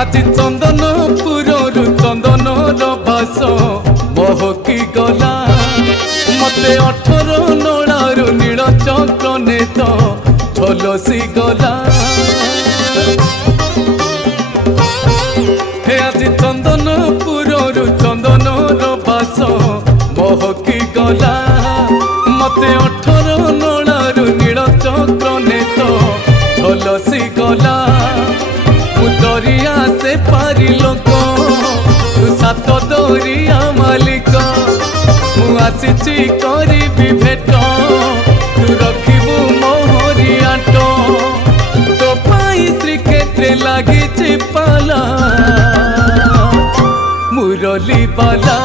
আজি চন্দনপুরর চন্দন বাস মহকি গলা মতে 18 নড়ার নীল চক্র নেত ঝলসি গলা হে আজি চন্দনপুরর চন্দন বাস মহকি গলা মতে 18 নড়ার নীল চক্র নেত ঝলসি গলা दरिया से पारी लोक तू सात दरिया मालिक मुझी करी भेट तू रखबू मोहरियाट तो पाई श्रीक्षेत्र लगी पाला मुरली बाला